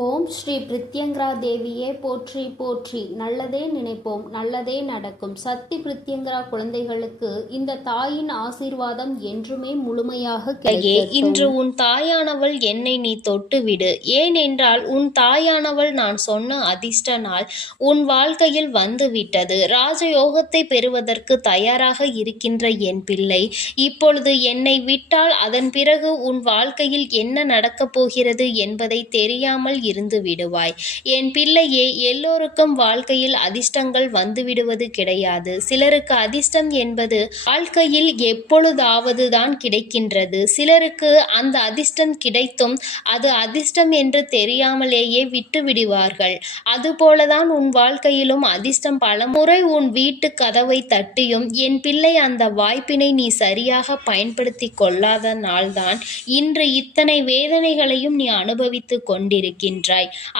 ஓம் ஸ்ரீ பிரித்யங்கரா தேவியே போற்றி போற்றி. நல்லதே நினைப்போம், நல்லதே நடக்கும். சக்தி பிரித்யங்கரா குழந்தைகளுக்கு இந்த தாயின் ஆசீர்வாதம் என்றுமே முழுமையாக கிடைக்கட்டும். இன்று உன் தாயானவள் என்னை நீ தொட்டுவிடு. ஏனென்றால் உன் தாயானவள் நான் சொன்ன அதிர்ஷ்ட நாள் உன் வாழ்க்கையில் வந்துவிட்டது. ராஜயோகத்தை பெறுவதற்கு தயாராக இருக்கின்ற என் பிள்ளை, இப்பொழுது என்னை விட்டால் அதன் பிறகு உன் வாழ்க்கையில் என்ன நடக்கப் போகிறது என்பதை தெரியாமல் இருந்து விடுவாய். என் பிள்ளையே, எல்லோருக்கும் வாழ்க்கையில் அதிர்ஷ்டங்கள் வந்துவிடுவது கிடையாது. சிலருக்கு அதிர்ஷ்டம் என்பது வாழ்க்கையில் எப்பொழுதாவது தான் கிடைக்கின்றது. சிலருக்கு அந்த அதிர்ஷ்டம் கிடைத்தும் அது அதிர்ஷ்டம் என்று தெரியாமலேயே விட்டு விடுவார்கள். அதுபோலதான் உன் வாழ்க்கையிலும் அதிர்ஷ்டம் பலமுறை உன் வீட்டு கதவை தட்டியும் என் பிள்ளை அந்த வாய்ப்பினை நீ சரியாக பயன்படுத்தி கொள்ளாத நாள்தான் இன்று இத்தனை வேதனைகளையும் நீ அனுபவித்து கொண்டிருக்கின்றாய்.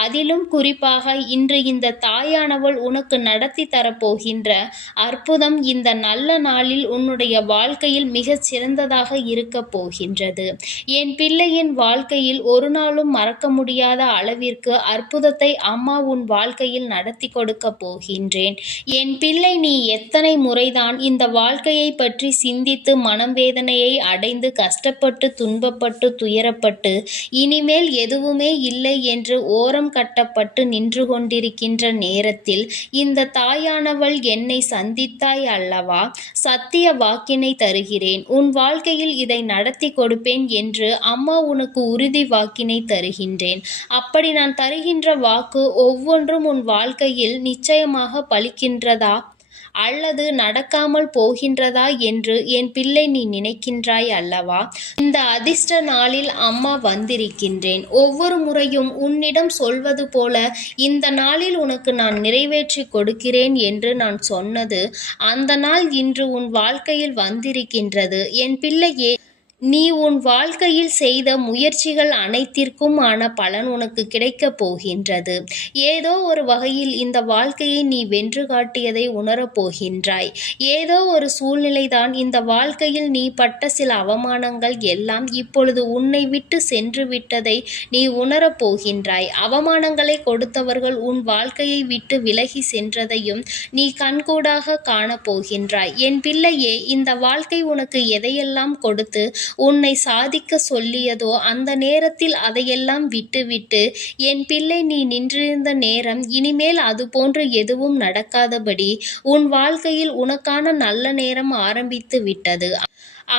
அதிலும் குறிப்பாக இன்று இந்த தாயானவள் உனக்கு நடத்தி தரப்போகின்ற அற்புதம் இந்த நல்ல நாளில் உன்னுடைய வாழ்க்கையில் மிகச் சிறந்ததாக இருக்க போகின்றது. என் பிள்ளையின் வாழ்க்கையில் ஒரு நாளும் மறக்க முடியாத அளவிற்கு அற்புதத்தை அம்மா உன் வாழ்க்கையில் நடத்தி கொடுக்க போகின்றேன். என் பிள்ளை, நீ எத்தனை முறைதான் இந்த வாழ்க்கையை பற்றி சிந்தித்து மனம் வேதனையை அடைந்து கஷ்டப்பட்டு துன்பப்பட்டு துயரப்பட்டு இனிமேல் எதுவுமே இல்லை என்று ஓரம் கட்டப்பட்டு நின்று கொண்டிருக்கின்ற நேரத்தில் இந்த தாயானவள் என்னை சந்தித்தாய் அல்லவா? சத்திய வாக்கினை தருகிறேன், உன் வாழ்க்கையில் இதை நடத்தி கொடுப்பேன் என்று அம்மா உனக்கு உறுதி வாக்கினை தருகின்றேன். அப்படி நான் தருகின்ற வாக்கு ஒவ்வொன்றும் உன் வாழ்க்கையில் நிச்சயமாக பலிக்கின்றதா அல்லது நடக்காமல் போகின்றதா என்று என் பிள்ளை நீ நினைக்கின்றாய் அல்லவா? இந்த அதிர்ஷ்ட நாளில் அம்மா வந்திருக்கின்றேன். ஒவ்வொரு முறையும் உன்னிடம் சொல்வது போல இந்த நாளில் உனக்கு நான் நிறைவேற்றி கொடுக்கிறேன் என்று நான் சொன்னது அந்த நாள் இன்று உன் வாழ்க்கையில் வந்திருக்கின்றது. என் பிள்ளையே, நீ உன் வாழ்க்கையில் செய்த முயற்சிகள் அனைத்திற்கும் ஆன பலன் உனக்கு கிடைக்கப் போகின்றது. ஏதோ ஒரு வகையில் இந்த வாழ்க்கையை நீ வென்று காட்டியதை உணரப் போகின்றாய். ஏதோ ஒரு சூழ்நிலைதான் இந்த வாழ்க்கையில் நீ பட்ட சில அவமானங்கள் எல்லாம் இப்பொழுது உன்னை விட்டு சென்று விட்டதை நீ உணரப் போகின்றாய். அவமானங்களை கொடுத்தவர்கள் உன் வாழ்க்கையை விட்டு விலகி சென்றதையும் நீ கண்கூடாக காணப்போகின்றாய். என் பிள்ளையே, இந்த வாழ்க்கை உனக்கு எதையெல்லாம் கொடுத்து உன்னை சாதிக்க சொல்லியதோ அந்த நேரத்தில் அதையெல்லாம் விட்டுவிட்டு என் பிள்ளை நீ நின்றிருந்த நேரம் இனிமேல் அதுபோன்று எதுவும் நடக்காதபடி உன் வாழ்க்கையில் உனக்கான நல்ல நேரம் ஆரம்பித்து விட்டது.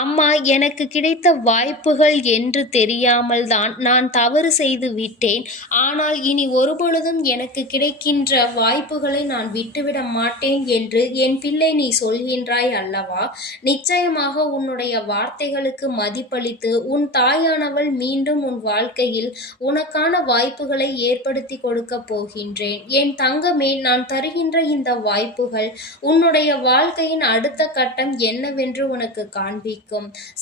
அம்மா, எனக்கு கிடைத்த வாய்ப்புகள் என்று தெரியாமல் தான் நான் தவறு செய்து விட்டேன். ஆனால் இனி ஒருபொழுதும் எனக்கு கிடைக்கின்ற வாய்ப்புகளை நான் விட்டுவிட மாட்டேன் என்று என் பிள்ளை நீ சொல்கின்றாய் அல்லவா? நிச்சயமாக உன்னுடைய வார்த்தைகளுக்கு மதிப்பளித்து உன் தாயானவள் மீண்டும் உன் வாழ்க்கையில் உனக்கான வாய்ப்புகளை ஏற்படுத்தி கொடுக்க போகின்றேன். என் தங்கமே, நான் தருகின்ற இந்த வாய்ப்புகள் உன்னுடைய வாழ்க்கையின் அடுத்த கட்டம் என்னவென்று உனக்கு காண்பிக்கும்.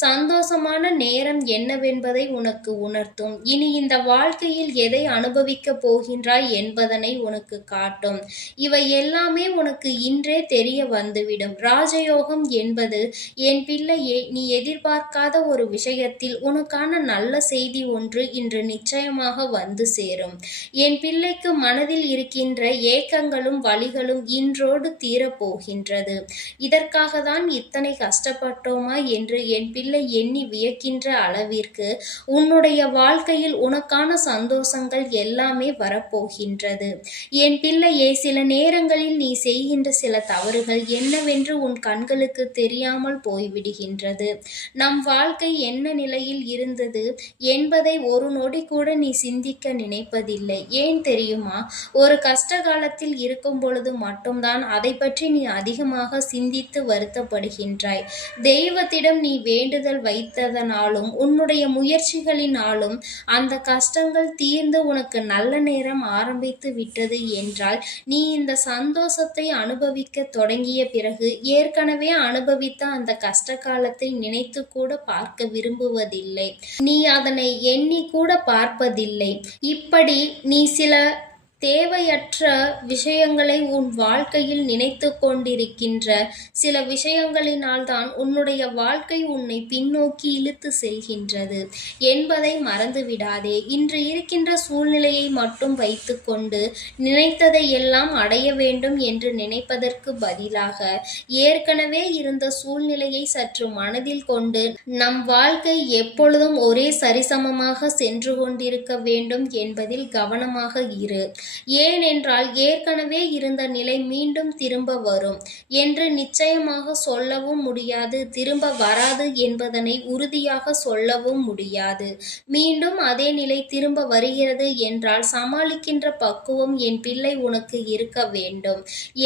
சந்தோஷமான நேரம் என்னவென்பதை உனக்கு உணர்த்தும். இனி இந்த வாழ்க்கையில் எதை அனுபவிக்க போகின்றாய் என்பதனை உனக்கு காட்டும். இவை எல்லாமே உனக்கு இன்றே தெரிய வந்துவிடும். ராஜயோகம் என்பது என் பிள்ளையே, நீ எதிர்பார்க்காத ஒரு விஷயத்தில் உனக்கான நல்ல செய்தி ஒன்று இன்று நிச்சயமாக வந்து சேரும். என் பிள்ளைக்கு மனதில் இருக்கின்ற ஏக்கங்களும் வலிகளும் இன்றோடு தீரப்போகின்றது. இதற்காக தான் இத்தனை கஷ்டப்பட்டோமா என்று என் பிள்ளை எண்ணி வியக்கின்ற அளவிற்கு உன்னுடைய வாழ்க்கையில் உனக்கான சந்தோஷங்கள் எல்லாமே வரப்போகின்றது. என் பிள்ளையே, சில நேரங்களில் நீ செய்கின்ற சில தவறுகள் என்னவென்று உன் கண்களுக்கு தெரியாமல் போய்விடுகின்றது. நம் வாழ்க்கை என்ன நிலையில் இருந்தது என்பதை ஒரு நொடி கூட நீ சிந்திக்க நினைப்பதில்லை. ஏன் தெரியுமா? ஒரு கஷ்ட காலத்தில் இருக்கும் பொழுது மட்டும்தான் அதை பற்றி நீ அதிகமாக சிந்தித்து வருத்தப்படுகின்றாய். தெய்வத்திடம் நீ வேண்டுதல் வைத்ததனாலும் உன்னுடைய முயற்சிகளினாலும் அந்த கஷ்டங்கள் தீர்ந்து உனக்கு நல்ல நேரம் ஆரம்பித்து விட்டது என்றால் நீ இந்த சந்தோஷத்தை அனுபவிக்க தொடங்கிய பிறகு ஏற்கனவே அனுபவித்த அந்த கஷ்ட காலத்தை நினைத்து கூட பார்க்க விரும்புவதில்லை. நீ அதனை எண்ணி கூட பார்ப்பதில்லை. இப்படி நீ சில தேவையற்ற விஷயங்களை உன் வாழ்க்கையில் நினைத்து கொண்டிருக்கின்ற சில விஷயங்களினால்தான் உன்னுடைய வாழ்க்கை உன்னை பின்னோக்கி இழுத்து செல்கின்றது என்பதை மறந்துவிடாதே. இன்று இருக்கின்ற சூழ்நிலையை மட்டும் வைத்துக்கொண்டு நினைத்ததை எல்லாம் அடைய வேண்டும் என்று நினைப்பதற்கு பதிலாக ஏற்கனவே இருந்த சூழ்நிலையை சற்று மனதில் கொண்டு நம் வாழ்க்கை எப்பொழுதும் ஒரே சரிசமமாக சென்று கொண்டிருக்க வேண்டும் என்பதில் கவனமாக இரு. ஏனென்றால் ஏற்கனவே இருந்த நிலை மீண்டும் திரும்ப வரும் என்று நிச்சயமாக சொல்லவும் முடியாது, திரும்ப வராது என்பதனை உறுதியாக சொல்லவும் முடியாது. மீண்டும் அதே நிலை திரும்ப வருகிறது என்றால் சமாளிக்கின்ற பக்குவம் என் பிள்ளை உனக்கு இருக்க வேண்டும்.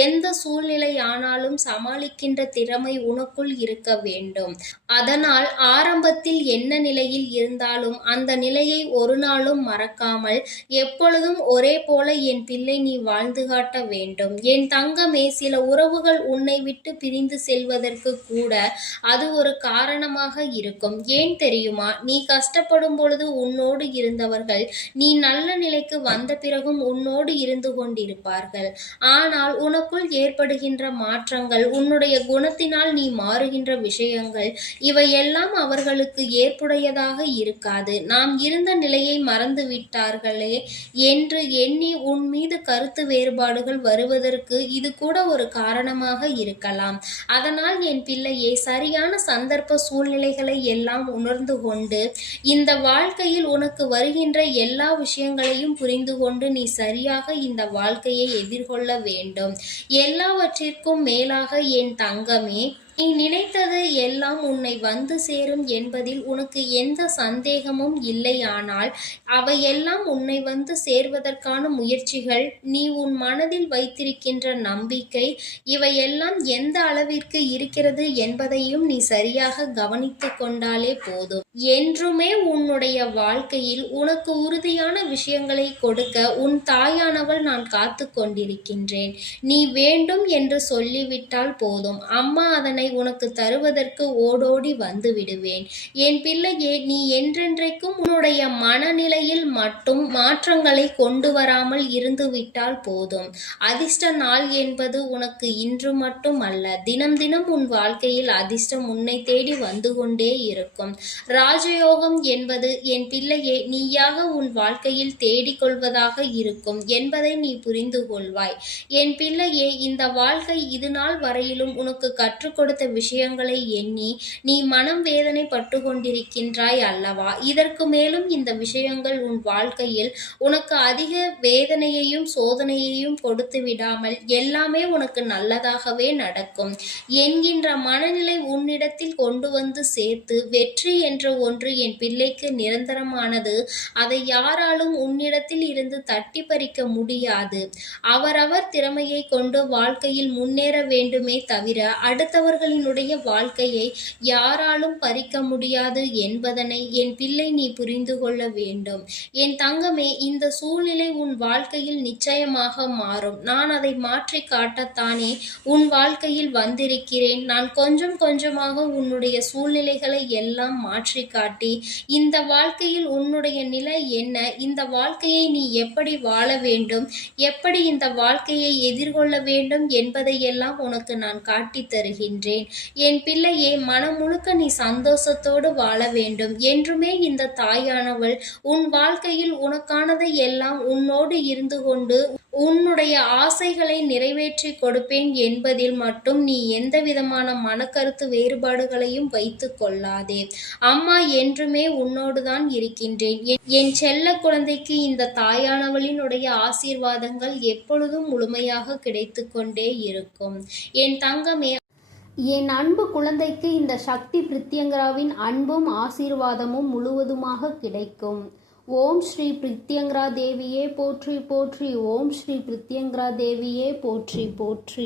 எந்த சூழ்நிலை ஆனாலும் சமாளிக்கின்ற திறமை உனக்குள் இருக்க வேண்டும். அதனால் ஆரம்பத்தில் என்ன நிலையில் இருந்தாலும் அந்த நிலையை ஒரு நாளும் மறக்காமல் எப்பொழுதும் ஒரே போல என் பிள்ளை நீ வாழ்ந்து காட்ட வேண்டும். என் தங்கமே, சில உறவுகள் உன்னை விட்டு பிரிந்து செல்வதற்கு கூட அது ஒரு காரணமாக இருக்கும். ஏன் தெரியுமா? நீ கஷ்டப்படும் பொழுது உன்னோடு இருந்தவர்கள் நீ நல்ல நிலைக்கு வந்த பிறகும் உன்னோடு இருந்து கொண்டிருப்பார்கள். ஆனால் உனக்குள் ஏற்படுகின்ற மாற்றங்கள், உன்னுடைய குணத்தினால் நீ மாறுகின்ற விஷயங்கள், இவையெல்லாம் அவர்களுக்கு ஏற்புடையதாக இருக்காது. நாம் இருந்த நிலையை மறந்து விட்டார்களே என்று எண்ணி உன் மீது கருத்து வேறுபாடுகள் வருவதற்கு இது கூட ஒரு காரணமாக இருக்கலாம். அதனால் என் பிள்ளையே, சரியான சந்தர்ப்ப சூழ்நிலைகளை எல்லாம் உணர்ந்து கொண்டு இந்த வாழ்க்கையில் உனக்கு வருகின்ற எல்லா விஷயங்களையும் புரிந்து கொண்டு நீ சரியாக இந்த வாழ்க்கையை எதிர்கொள்ள வேண்டும். எல்லாவற்றிற்கும் மேலாக என் தங்கமே, நீ நினைத்தது எல்லாம் உன்னை வந்து சேரும் என்பதில் உனக்கு எந்த சந்தேகமும் இல்லையானால் அவையெல்லாம் உன்னை வந்து சேர்வதற்கான முயற்சிகள், நீ உன் மனதில் வைத்திருக்கின்ற நம்பிக்கை, இவையெல்லாம் எந்த அளவிற்கு இருக்கிறது என்பதையும் நீ சரியாக கவனித்து கொண்டாலே போதும். என்றுமே உன்னுடைய வாழ்க்கையில் உனக்கு உறுதியான விஷயங்களை கொடுக்க உன் தாயானவள் நான் காத்து கொண்டிருக்கின்றேன். நீ வேண்டும் என்று சொல்லிவிட்டால் போதும், அம்மா அதனை உனக்கு தருவதற்கு ஓடோடி வந்து விடுவேன். என் பிள்ளையே, நீ என்றென்றைக்கும் உன்னுடைய மனநிலையில் மட்டும் மாற்றங்களை கொண்டு வராமல் இருந்து விட்டால் போதும். அதிர்ஷ்ட நாள் என்பது உனக்கு இன்று மட்டும் அல்ல, தினம் தினம் உன் வாழ்க்கையில் அதிர்ஷ்டம் உன்னை தேடி வந்து கொண்டே இருக்கும். ராஜயோகம் என்பது என் பிள்ளையே நீயாக உன் வாழ்க்கையில் தேடிக்கொள்வதாக இருக்கும் என்பதை நீ புரிந்து கொள்வாய். என் பிள்ளையே, இந்த வாழ்க்கை இது நாள் வரையிலும் உனக்கு கற்றுக் கொடுத்த விஷயங்களை எண்ணி நீ மனம் வேதனை பட்டு கொண்டிருக்கின்றாய் அல்லவா? இதற்கு மேலும் இந்த விஷயங்கள் உன் வாழ்க்கையில் உனக்கு அதிக வேதனையையும் சோதனையையும் கொடுத்து விடாமல் எல்லாமே உனக்கு நல்லதாகவே நடக்கும் என்கின்ற மனநிலை உன்னிடத்தில் கொண்டு வந்து சேர்த்து, வெற்றி என்ற ஒன்று என் பிள்ளைக்கு நிரந்தரமானது, அதை யாராலும் உன்னிடத்தில் இருந்து தட்டி பறிக்க முடியாது. அவரவர் திறமையை கொண்டு வாழ்க்கையில் முன்னேற வேண்டுமே தவிர அடுத்தவர்களினுடைய வாழ்க்கையை யாராலும் பறிக்க முடியாது என்பதனை என் பிள்ளை நீ புரிந்து கொள்ள வேண்டும். என் தங்கமே, இந்த சூழ்நிலை உன் வாழ்க்கையில் நிச்சயமாக மாறும். நான் அதை மாற்றி காட்டத்தானே உன் வாழ்க்கையில் வந்திருக்கிறேன். நான் கொஞ்சம் கொஞ்சமாக உன்னுடைய சூழ்நிலைகளை எல்லாம் மாற்றி காட்டி இந்த வாழ்க்கையில் உன்னுடைய நிலை என்ன, இந்த வாழ்க்கையை நீ எப்படி வாழ வேண்டும், எப்படி இந்த வாழ்க்கையை எதிர்கொள்ள வேண்டும் என்பதையெல்லாம் உனக்கு நான் காட்டி தருகின்றேன். என் பிள்ளையே, மனம் முழுக்க நீ சந்தோஷத்தோடு வாழ வேண்டும். என்றுமே இந்த தாயானவள் உன் வாழ்க்கையில் உனக்கானதை எல்லாம் உன்னோடு இருந்து கொண்டு உன்னுடைய ஆசைகளை நிறைவேற்றி கொடுப்பேன் என்பதில் மட்டும் நீ எந்த விதமான மனக்கருத்து வேறுபாடுகளையும் வைத்து கொள்ளாதே. அம்மா என்றுமே உன்னோடுதான் இருக்கின்றேன். என் செல்ல குழந்தைக்கு இந்த தாயானவளினுடைய ஆசீர்வாதங்கள் எப்பொழுதும் முழுமையாக கிடைத்து கொண்டே இருக்கும். என் தங்கமே, என் அன்பு குழந்தைக்கு இந்த சக்தி பிரித்யங்கராவின் அன்பும் ஆசீர்வாதமும் முழுவதுமாக கிடைக்கும். ஓம் ஸ்ரீ பிரித்யங்கரா தேவியே போற்றி போற்றி. ஓம் ஸ்ரீ பிரித்யங்கரா தேவியே போற்றி போற்றி.